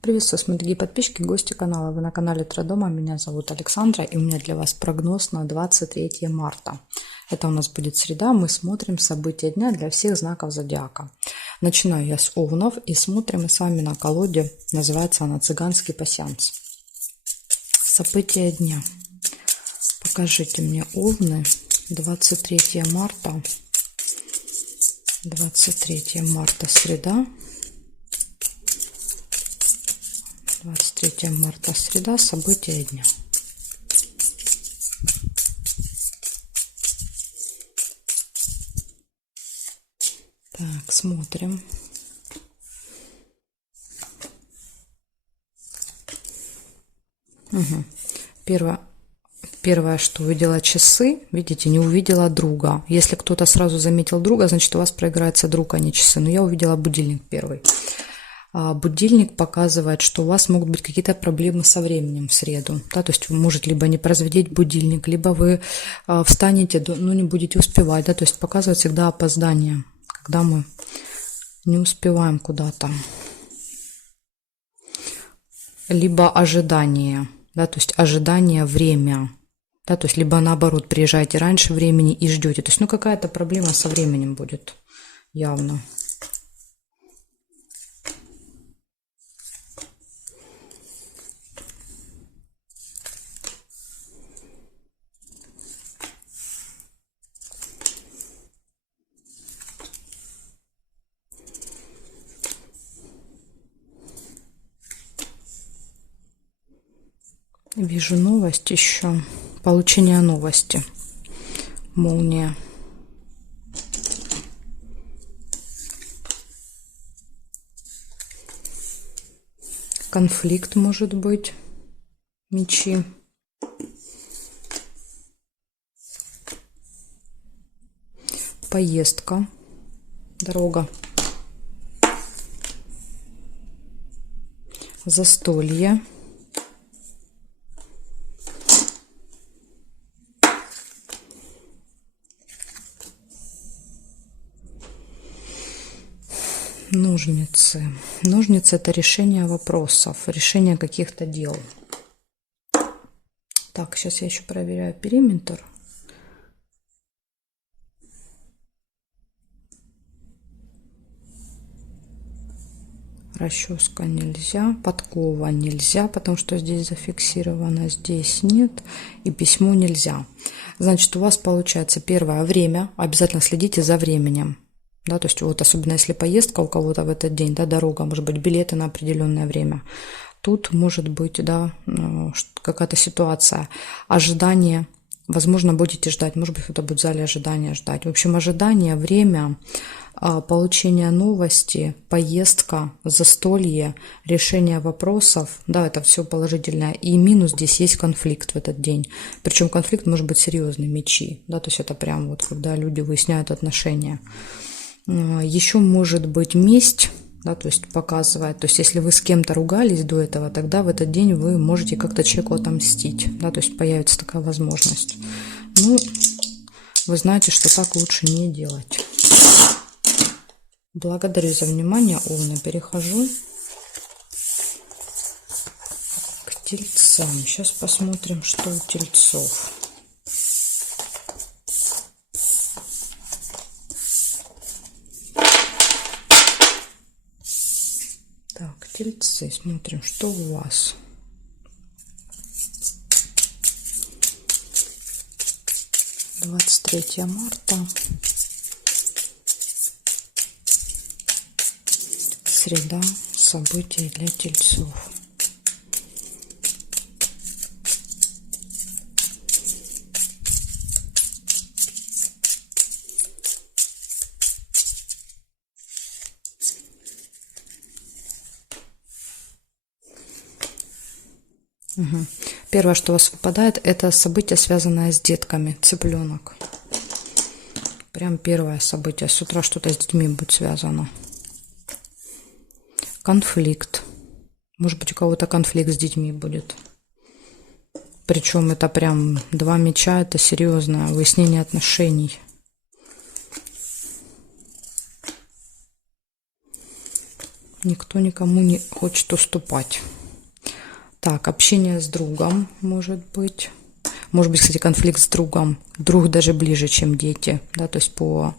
Приветствую, мои дорогие подписчики, гости канала. Вы на канале Традома. Меня зовут Александра, и у меня для вас прогноз на 23 марта. Это у нас будет среда. Мы смотрим события дня для всех знаков зодиака. Начинаю я с Овнов, и смотрим мы с вами на колоде. Называется она «Цыганский пасьянс». События дня. Покажите мне, Овны, 23 марта. 23 марта, среда. 23 марта, среда, события дня. Так, смотрим. Первое, что увидела часы, видите, не увидела друга. Если кто-то сразу заметил друга, значит, у вас проиграется друг, а не часы. Но я увидела будильник первый. Будильник показывает, что у вас могут быть какие-то проблемы со временем в среду. Да? То есть вы можете либо не производить будильник, либо вы встанете, но не будете успевать. Да? То есть показывает всегда опоздание, когда мы не успеваем куда-то. Либо ожидание, да? То есть ожидание, время. Да? То есть либо наоборот, приезжаете раньше времени и ждете. То есть какая-то проблема со временем будет явно. Вижу новость еще. Получение новости. Молния. Конфликт может быть. Мечи. Поездка. Дорога. Застолье. Ножницы. Ножницы – это решение вопросов, решение каких-то дел. Так, сейчас я еще проверяю периметр. Расческа нельзя, подкова нельзя, потому что здесь зафиксировано, здесь нет, и письмо нельзя. Значит, у вас получается первое время, обязательно следите за временем. Да, то есть вот особенно если поездка у кого-то в этот день, да, дорога, может быть, билеты на определенное время. Тут может быть, да, какая-то ситуация, ожидание, возможно, будете ждать, может быть, кто-то будет в зале ожидания ждать. В общем, ожидание, время, получение новости, поездка, застолье, решение вопросов, да, это все положительное. И минус, здесь есть конфликт в этот день. Причем конфликт может быть серьезный, мечи, да, то есть это прям вот когда люди выясняют отношения. Еще может быть месть, да, то есть показывает, то есть если вы с кем-то ругались до этого, тогда в этот день вы можете как-то человеку отомстить, да, то есть появится такая возможность. Вы знаете, что так лучше не делать. Благодарю за внимание, Овны. Перехожу к Тельцам. Сейчас посмотрим, что у Тельцов. Так, Тельцы, смотрим, что у вас. — 23 марта. Среда. События для Тельцов. Первое, что у вас выпадает, это событие, связанное с детками. Цыпленок. Прям первое событие. С утра что-то с детьми будет связано. Конфликт. Может быть, у кого-то конфликт с детьми будет. Причем это прям 2 меча, это серьезное выяснение отношений. Никто никому не хочет уступать. Так, общение с другом может быть. Может быть, кстати, конфликт с другом. Друг даже ближе, чем дети, да, то есть по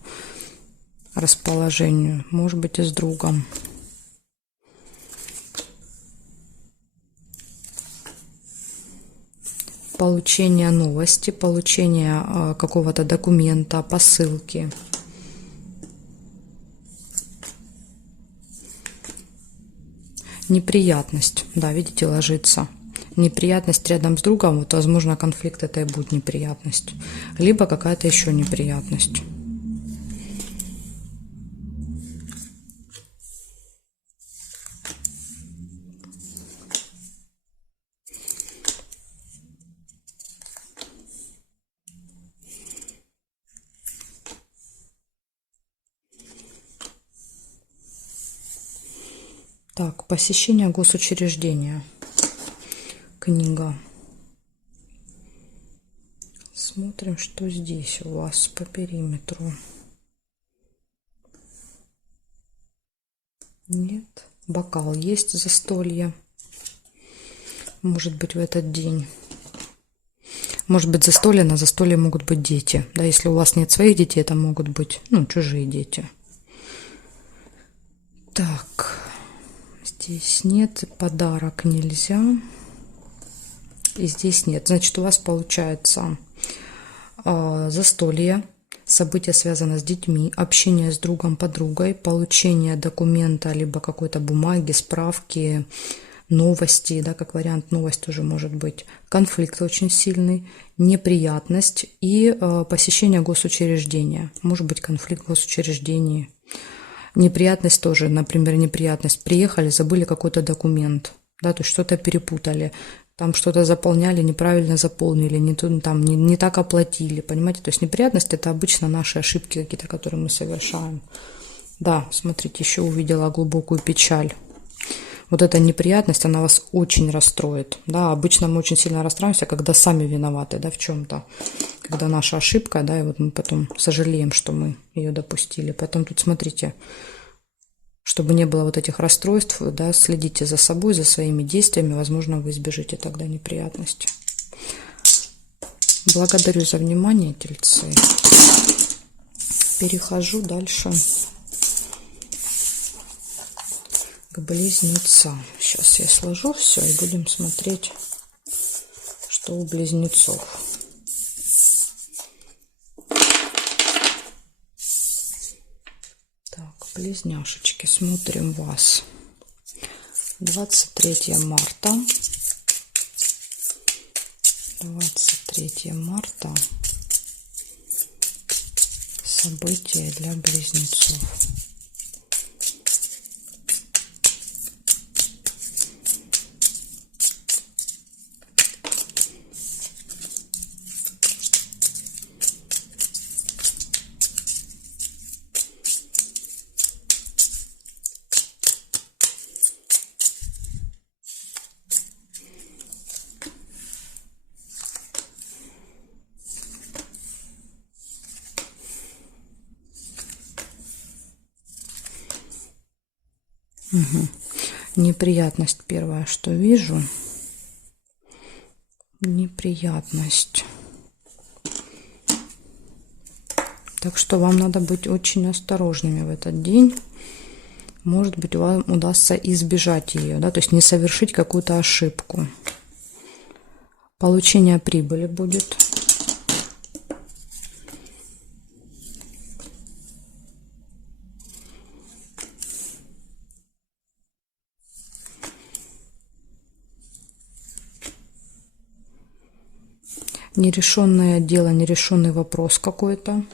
расположению. Может быть, и с другом. Получение новости, получение какого-то документа, посылки. Неприятность, да, видите, ложится. Неприятность рядом с другом, вот, возможно, конфликт это и будет неприятность. Либо какая-то еще неприятность. Так, посещение госучреждения. Книга. Смотрим, что здесь у вас по периметру. Нет. Бокал есть, застолье. Может быть, в этот день. Может быть, застолье, на застолье могут быть дети. Да, если у вас нет своих детей, это могут быть, ну, чужие дети. Так. Здесь нет, подарок нельзя. И здесь нет. Значит, у вас получается застолье, события связаны с детьми, общение с другом, подругой, получение документа, либо какой-то бумаги, справки, новости, да, как вариант новость тоже может быть, конфликт очень сильный, неприятность и посещение госучреждения. Может быть конфликт в госучреждении. Неприятность тоже, например, неприятность. Приехали, забыли какой-то документ, да, то есть что-то перепутали, там что-то заполняли, неправильно заполнили, не так оплатили, понимаете? То есть неприятность это обычно наши ошибки какие-то, которые мы совершаем. Да, смотрите, еще увидела глубокую печаль. Вот эта неприятность, она вас очень расстроит. Да, обычно мы очень сильно расстраиваемся, когда сами виноваты, да, в чем-то. Когда наша ошибка, да, и вот мы потом сожалеем, что мы ее допустили. Поэтому тут смотрите, чтобы не было вот этих расстройств, да, следите за собой, за своими действиями, возможно, вы избежите тогда неприятности. Благодарю за внимание, тельцы. Перехожу дальше к близнецам. Сейчас я сложу все и будем смотреть, что у близнецов. Так, близняшечки, смотрим вас. 23 марта. 23 марта. События для близнецов. Угу. Неприятность первая, что вижу. Неприятность. Так что вам надо быть очень осторожными в этот день. Может быть, вам удастся избежать ее, да, то есть не совершить какую-то ошибку. Получение прибыли будет. Нерешенное дело, нерешенный вопрос какой-то.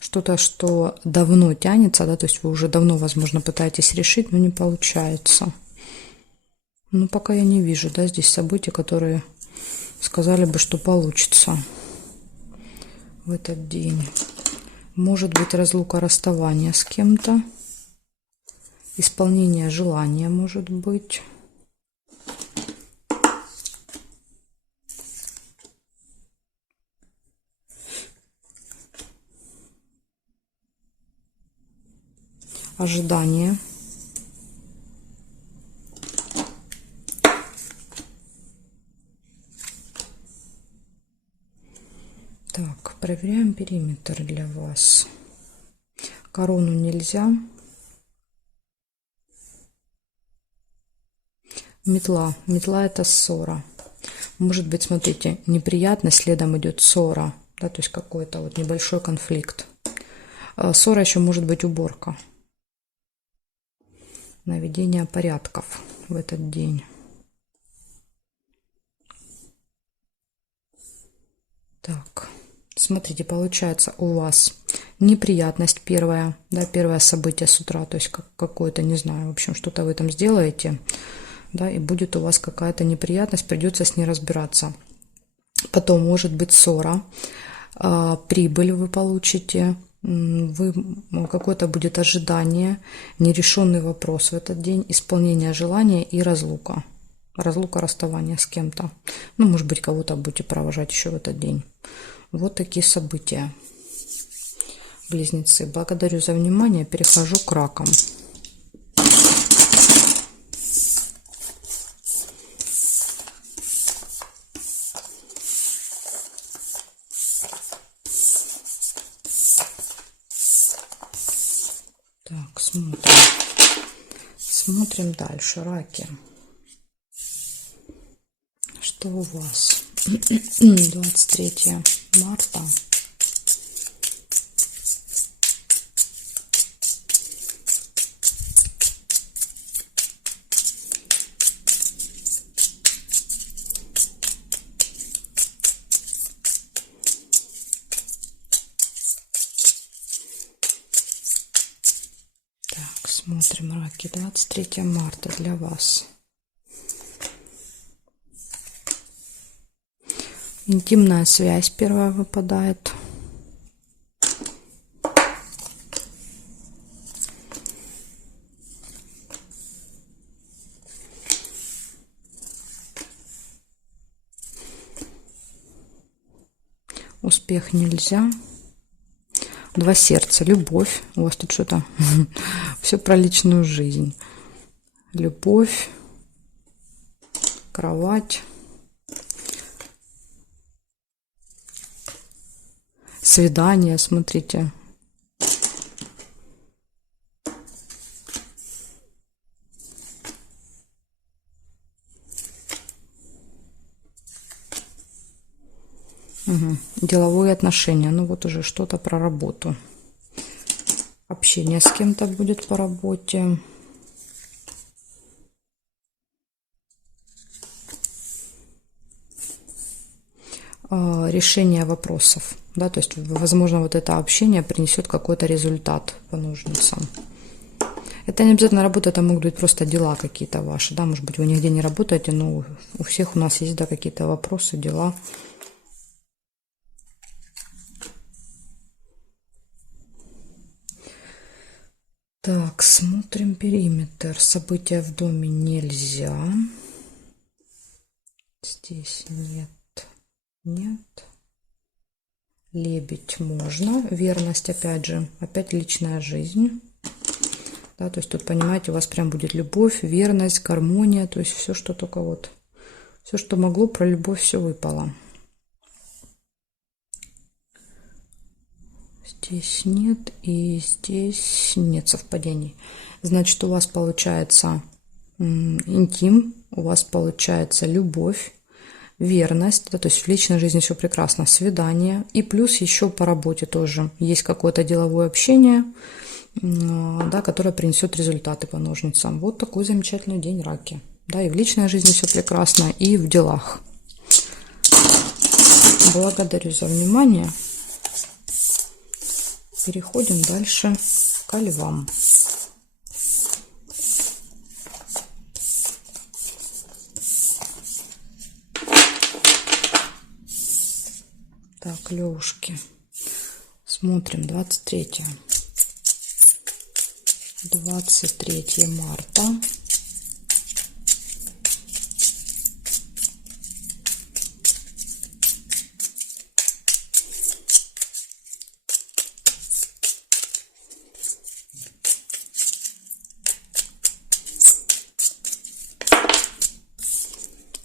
Что-то, что давно тянется, да, то есть вы уже давно, возможно, пытаетесь решить, но не получается. Ну, пока я не вижу, да, здесь события, которые сказали бы, что получится в этот день. Может быть, разлука, расставание с кем-то. Исполнение желания может быть. Ожидание. проверяем периметр для вас. Корону нельзя. Метла. Метла — это ссора. Может быть, смотрите, неприятность, следом идет ссора. Да, то есть какой-то вот небольшой конфликт. Ссора еще может быть уборка. Наведение порядков в этот день. Так, смотрите, получается у вас неприятность первая, да, первое событие с утра, то есть какое-то, не знаю, в общем, что-то вы там сделаете, да, и будет у вас какая-то неприятность, придется с ней разбираться. Потом может быть ссора, прибыль вы получите, какое-то будет ожидание, нерешенный вопрос в этот день, исполнение желания и разлука. Разлука, расставание с кем-то. Ну, может быть, кого-то будете провожать еще в этот день. Вот такие события. Близнецы. Благодарю за внимание. Перехожу к ракам. Так, смотрим. Смотрим дальше. Раки. Что у вас? 23 марта. Так, смотрим, раки. 23 марта для вас. Интимная связь первая выпадает. Успех нельзя. Два сердца. Любовь. У вас тут что-то все про личную жизнь. Любовь. Кровать. Свидание, смотрите. Угу. Деловые отношения. Ну вот уже что-то про работу. Общение с кем-то будет по работе. Решение вопросов. Да, то есть, возможно, вот это общение принесет какой-то результат по ножницам. Это не обязательно работа, это могут быть просто дела какие-то ваши. Да, может быть, вы нигде не работаете, но у всех у нас есть, да, какие-то вопросы, дела. Так, смотрим периметр. События в доме нельзя. Здесь нет. Нет. Лебедь можно. Верность, опять же. Опять личная жизнь. Да, то есть тут, понимаете, у вас прям будет любовь, верность, гармония. То есть все, что только вот. Все, что могло, про любовь, все выпало. Здесь нет. И здесь нет совпадений. Значит, у вас получается интим. У вас получается любовь. Верность, да, то есть в личной жизни все прекрасно, свидание, и плюс еще по работе тоже есть какое-то деловое общение, да, которое принесет результаты по ножницам. Вот такой замечательный день, раки. Да, и в личной жизни все прекрасно, и в делах. Благодарю за внимание. Переходим дальше к львам. Так, левушки. Смотрим 23 марта.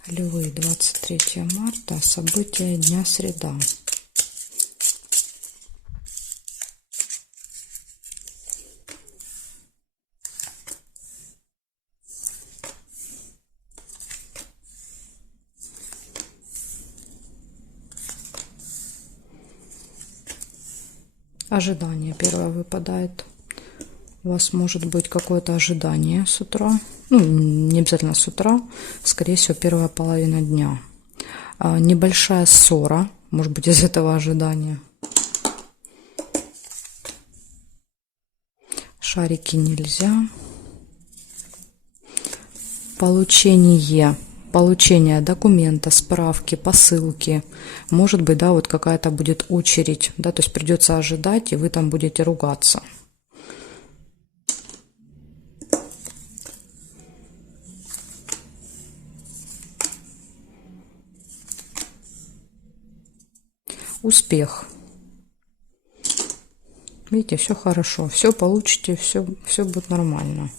Львы, 23 марта. События дня среда. Ожидание первое выпадает. У вас может быть какое-то ожидание с утра. Ну, не обязательно с утра. Скорее всего, первая половина дня. Небольшая ссора. Может быть, из этого ожидания. Шарики нельзя. Получение документа, справки, посылки. Может быть, да, вот какая-то будет очередь, да, то есть придется ожидать, и вы там будете ругаться. Успех. Видите, все хорошо, все получите, все будет нормально.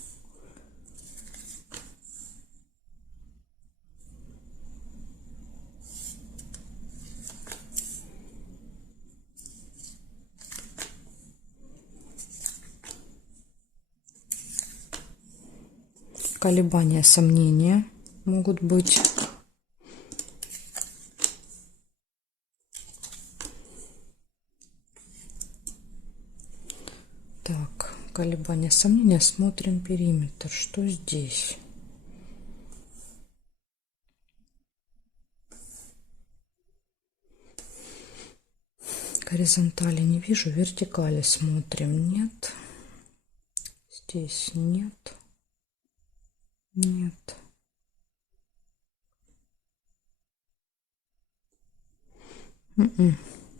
Колебания, сомнения могут быть. Так, колебания, сомнения. Смотрим периметр. Что здесь? Горизонтали не вижу, вертикали смотрим. Нет. Здесь нет. Нет.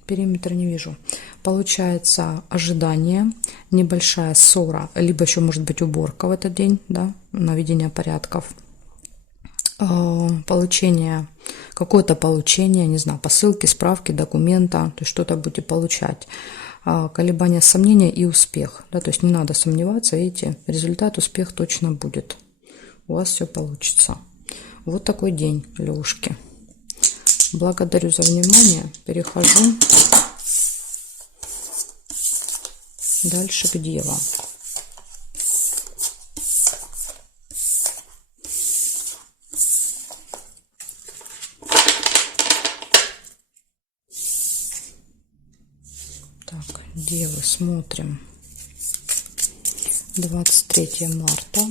Периметр не вижу. Получается ожидание, небольшая ссора, либо еще может быть уборка в этот день, да, наведение порядков. Получение, какое-то получение, не знаю, посылки, справки, документа, то есть что-то будете получать. Колебания, сомнения и успех, да, то есть не надо сомневаться, видите, результат, успех точно будет. У вас все получится. Вот такой день, Лёшки. Благодарю за внимание. Перехожу дальше к Девам. Так, Девы, смотрим. 23 марта.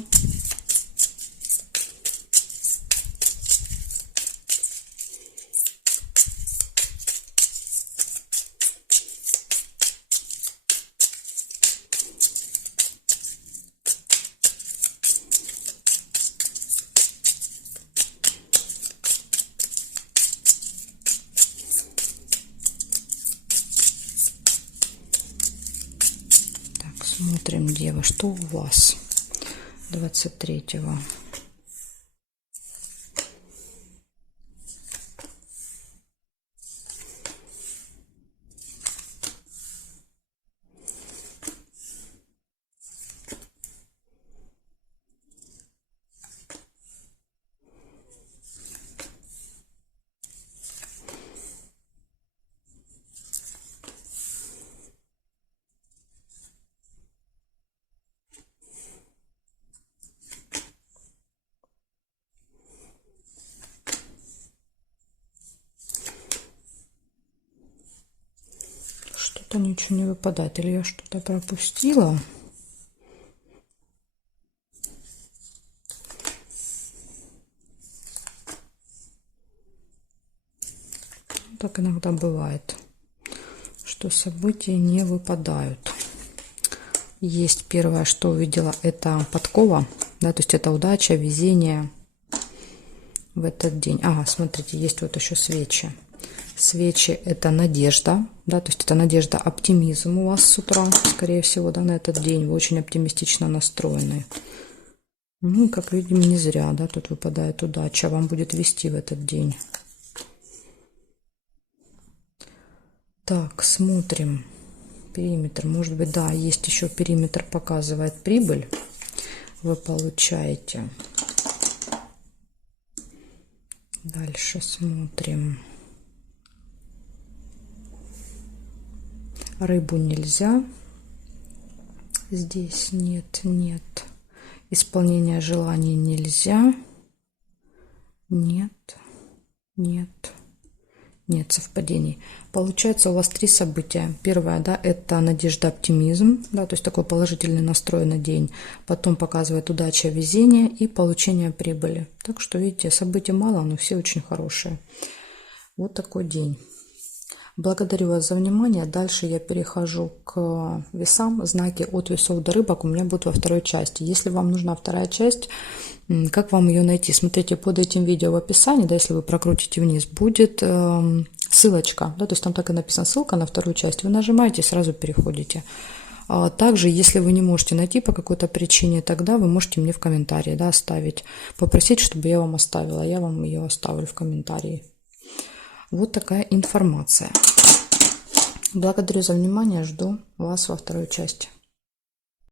Смотрим, Дева, что у вас 23-го. Что-то ничего не выпадает. Или я что-то пропустила? Так иногда бывает, что события не выпадают. Есть первое, что увидела, это подкова, да, то есть это удача, везение в этот день. Ага, смотрите, есть вот еще свечи. Свечи – это надежда, да, то есть это надежда, оптимизм у вас с утра, скорее всего, да, на этот день. Вы очень оптимистично настроены. Ну, и, как видим, не зря, да, тут выпадает удача, вам будет вести в этот день. Так, смотрим. Периметр, может быть, да, есть еще периметр, показывает прибыль. Вы получаете. Дальше смотрим. Рыбу нельзя. Здесь нет. Исполнение желаний нельзя. Нет. Нет совпадений. Получается у вас 3 события. Первое, да, это надежда, оптимизм, да, то есть такой положительный настрой на день. Потом показывает удача, везение и получение прибыли. Так что, видите, событий мало, но все очень хорошие. Вот такой день. Благодарю вас за внимание. Дальше я перехожу к весам. Знаки от весов до рыбок у меня будут во второй части. Если вам нужна вторая часть, как вам ее найти? Смотрите, под этим видео в описании, да, если вы прокрутите вниз, будет ссылочка. Да, то есть там так и написано ссылка на вторую часть. Вы нажимаете и сразу переходите. Также, если вы не можете найти по какой-то причине, тогда вы можете мне в комментарии, да, оставить. Попросить, чтобы я вам оставила. Я вам ее оставлю в комментарии. Вот такая информация. Благодарю за внимание, жду вас во второй части.